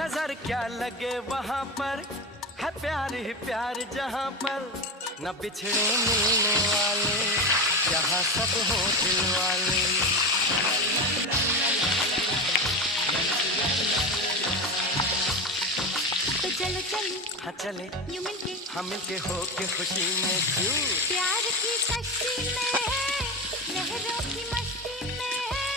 नजर क्या लगे वहाँ पर, है प्यार ही प्यार जहाँ पर, न बिछड़े मिलने वाले, जहाँ सब हो दिल वाले। तो चलो चले, हाँ चले, यूं मिलके, हम मिलके हो के खुशी में क्यों, प्यार की कश्ती में है, लहरों की मस्ती में है।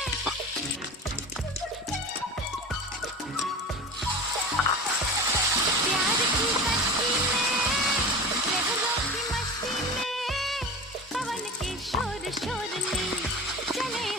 प्यार की कश्ती में, लहरों की मस्ती में, पवन के शोर शोर में चले।